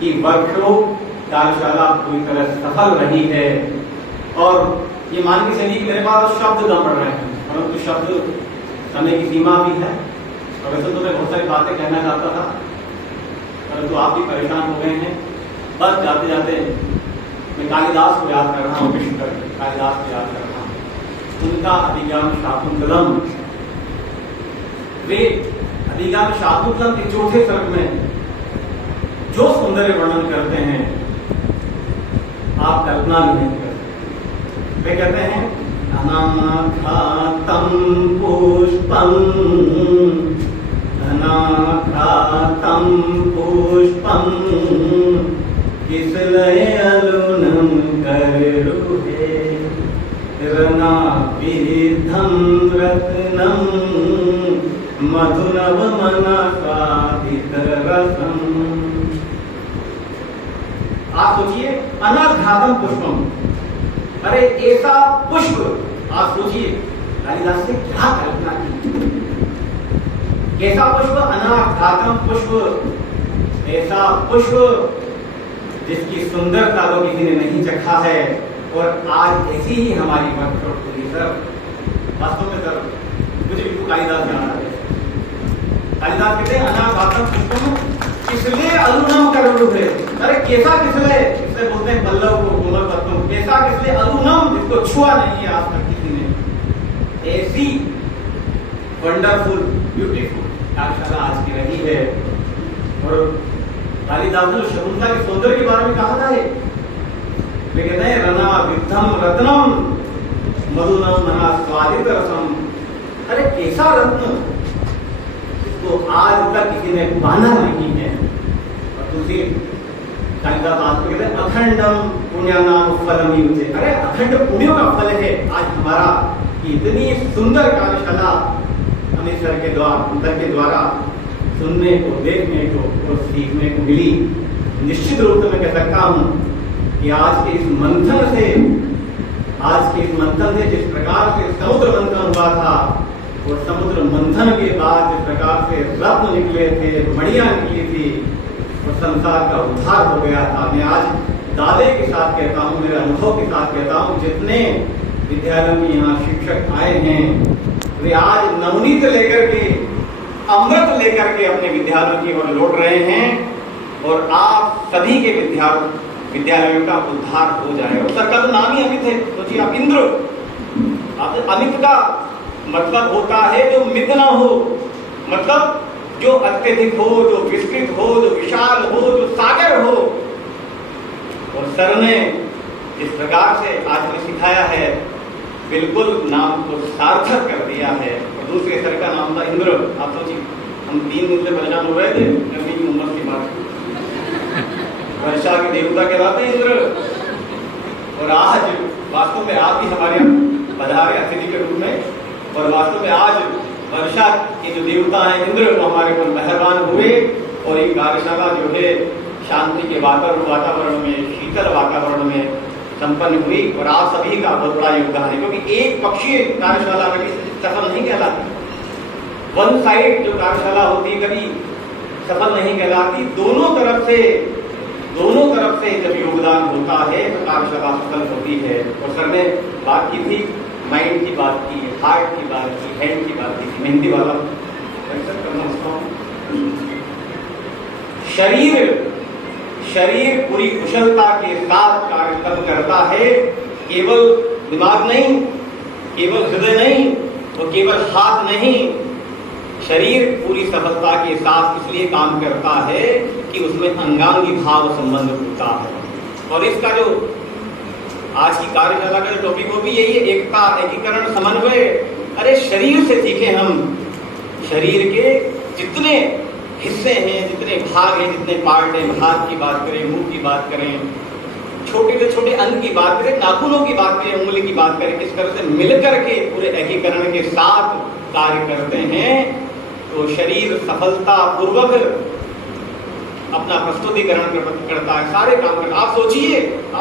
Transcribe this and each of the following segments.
कि वर्षों कार्यशाला पूरी तरह सफल रही है। और ये मान के चलिए कि मेरे पास शब्द न पड़ रहे हैं, परंतु शब्द समय की सीमा भी है। और वैसे तो मैं बहुत सारी बातें कहना चाहता था, परंतु आप भी परेशान हो गए हैं। बस जाते जाते मैं कालिदास को याद कर रहा हूँ, विश्व कालिदास को याद कर रहा हूँ। उनका अभिज्ञान शाकुंतलम, वे अभिज्ञान शाकुंतलम के चौथे सर्ग में जो सौंदर्य वर्णन करते हैं आप कल्पना भी नहीं कर सकते। वे कहते हैं अनाघातम पुष्पम, अनाघातम पुष्पम, किसलय अलुनम करुहे, रनाभिधम रत्नम, मधुनव मनसादित रसम। आप सोचिए अनाघातम पुष्पम, अरे ऐसा पुष्प आप सोचिए कालिदास ने क्या कल्पना की। कैसा पुष्प? अनाघातम पुष्प, ऐसा पुष्प जिसकी सुंदरता को किसी ने नहीं चखा है। और आज ऐसी ही हमारी वर्कशॉप पूरी सर, वास्तव में सर मुझे बिल्कुल कालिदास याद आ रहे। कालिदास कहते हैं अनाघातम पुष्पम किसले अलुनम करुहे। अरे कैसा किसले, इससे बोलते हैं पल्लव को, कोमल पत्तों, कैसा किसले अलुनम, जिसको छुआ नहीं है आज तक किसी ने। ऐसी वंडरफुल ब्यूटीफुल कार्यशाला आज की रही है। और कालिदास ने शकुंतला के सौंदर्य के बारे में कहा था, वे कहते हैं रना विद्धम रत्नम, मधुनम मना स्वादित रसम। अरे कैसा रत्न, इसको आज तक किसी ने बांधा नहीं है। और दूसरी कालिदास आज कहते हैं अखंडम पुण्यानाम फलम युज्य। अरे अखंड पुण्यों का फल है आज हमारा कि इतनी सुंदर कार्यशाला हमें सर के द्वारा सुनने को, देखने को और सीखने को मिली। निश्चित रूप से मैं कह सकता हूँ कि आज के इस मंथन से जिस प्रकार से समुद्र मंथन हुआ था, और समुद्र मंथन के बाद जिस प्रकार से रत्न निकले थे, मणियां निकली थी, और संसार का उद्धार हो गया था। मैं आज दावे के साथ कहता हूँ, मेरे अनुभव के साथ कहता हूँ, जितने विद्यालयों में यहाँ शिक्षक आए हैं वे आज नवनीत लेकर के, अमृत लेकर के अपने विद्यालयों की ओर लौट रहे हैं। और आप सभी के विद्यालयों का उद्धार हो जाए। और सर का तो नाम ही अमित है, सोचिए आप इंद्र। आप अमित का मतलब होता है जो मित ना हो, मतलब जो अत्यधिक हो, जो विस्तृत हो, जो विशाल हो, जो सागर हो। और सर ने जिस प्रकार से आज हमें सिखाया है, बिल्कुल नाम को सार्थक कर दिया है। और दूसरे सर का नाम था इंद्र। आप सोचिए, हम 3 दिन से परेशान हो रहे थे गर्मी की उम्र की बात, वर्षा के देवता कहलाते हैं इंद्र। और आज वास्तव में आप भी हमारे पधारे अतिथि के रूप में, और वास्तव में आज वर्षा के जो देवता हैं इंद्र, वो हमारे पर मेहरबान हुए। और ये कार्यशाला जो है शांति के वातावरण में, शीतल वातावरण में संपन्न हुई। और आप सभी का बहुत बड़ा योगदान है, क्योंकि एक पक्षीय कार्यशाला कभी सफल नहीं कहलाती। वन साइड जो कार्यशाला होती है कभी सफल नहीं कहलाती। दोनों तरफ से जब योगदान होता है तो कार्यशाला सफल होती है। और सर ने बात की थी, माइंड की बात की, हार्ट की बात की, हैंड की बात की, मेहंदी वाला शरीर पूरी कुशलता के साथ कार्य करता है। केवल दिमाग नहीं, केवल हृदय नहीं, और केवल हाथ नहीं, शरीर पूरी सफलता के साथ इसलिए काम करता है कि उसमें अंगांगी भाव संबंध होता है। और इसका जो आज की कार्यशाला का जो टॉपिक वो भी यही है, एकता, एकीकरण, समन्वय। अरे शरीर से सीखे हम, शरीर के जितने हिस्से हैं, जितने भाग हैं, जितने पार्ट हैं, हाथ की बात करें, मुंह की बात करें, छोटे से छोटे अंग की बात करें, नाखूनों की बात करें, उंगली की बात करें, किस तरह से मिलकर के पूरे एकीकरण के साथ कार्य करते हैं तो शरीर सफलता पूर्वक अपना प्रस्तुतिकरण करता है, सारे काम करता है। आप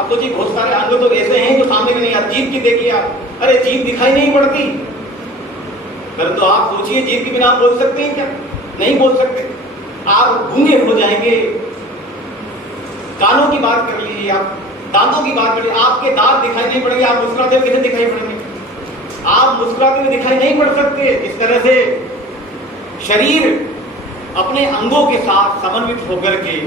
सोचिए बहुत सारे अंग तो ऐसे हैं जो सामने में नहीं आते। जीभ की देखिए आप, अरे जीभ दिखाई नहीं पड़ती, परंतु आप सोचिए जीभ के बिना आप बोल सकते हैं क्या? नहीं बोल सकते। आप गूंगे हो जाएंगे, कानों की बात कर लीजिए, आप दांतों की बात कर लीजिए, आपके दांत दिखाई नहीं पड़ेंगे, आप मुस्कुराते हुए कितने दिखाई पड़ेंगे? आप मुस्कुराते हुए दिखाई नहीं पड़ सकते। इस तरह से शरीर अपने अंगों के साथ समन्वित होकर के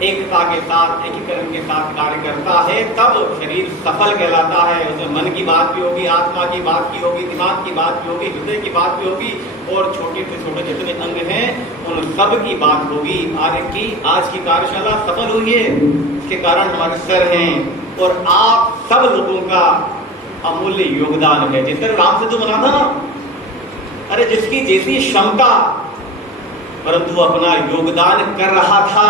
एकता के साथ, एकीकरण के साथ कार्य करता है, तब शरीर सफल कहलाता है। उसमें मन की बात भी होगी, आत्मा की बात भी होगी, दिमाग की बात भी होगी, हृदय की बात भी होगी, और छोटे से छोटे जितने अंग हैं उन सब की बात होगी। आज की कार्यशाला सफल हुई है, इसके कारण हमारे सर हैं और आप सब लोगों का अमूल्य योगदान है। जिस तरह राम सेतु बना था ना, अरे जिसकी जैसी क्षमता, परंतु वो अपना योगदान कर रहा था।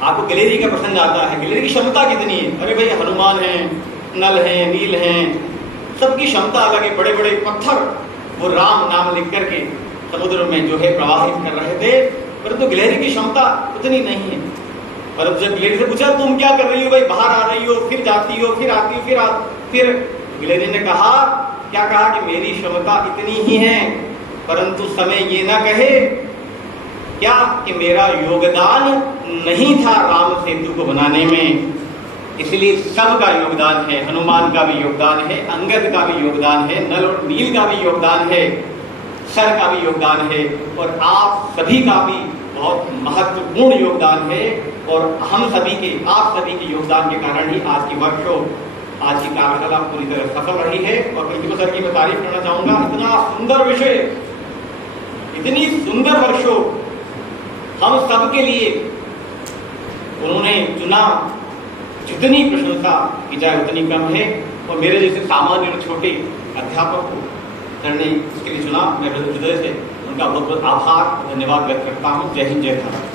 आपको गैलेरी का प्रसंग आता है, गैलेरी की क्षमता कितनी है? अरे भाई हनुमान हैं, नल हैं, नील हैं, सबकी क्षमता अलग है। बड़े बड़े पत्थर वो राम नाम लिख करके समुद्र में जो है प्रवाहित कर रहे थे, परंतु गैलेरी की क्षमता उतनी नहीं है। परंतु जब गैलेरी से पूछा तुम क्या कर रही हो भाई, बाहर आ रही हो, फिर जाती हो, फिर आती हो, फिर गैलेरी ने कहा, क्या कहा कि मेरी क्षमता इतनी ही है, परंतु समय ये ना कहे क्या कि मेरा योगदान नहीं था राम सेतु को बनाने में। इसलिए सबका योगदान है, हनुमान का भी योगदान है, अंगद का भी योगदान है, नल और नील का भी योगदान है, सर का भी योगदान है, और आप सभी का भी बहुत महत्वपूर्ण योगदान है। और हम सभी के, आप सभी के योगदान के कारण ही आज की वर्कशॉप, आज की कार्यशाला पूरी तरह सफल रही है। और प्रिंसिपल सर की मैं तारीफ करना चाहूंगा, इतना सुंदर विषय, इतनी सुंदर वर्कशॉप हम सबके लिए उन्होंने चुना, जितनी प्रशंसा की जाए उतनी कम है। और मेरे जैसे सामान्य और छोटे अध्यापक को सर ने इसके लिए चुना, मैं हृदय से उनका बहुत बहुत आभार, धन्यवाद व्यक्त करता हूँ। जय हिंद, जय भारत।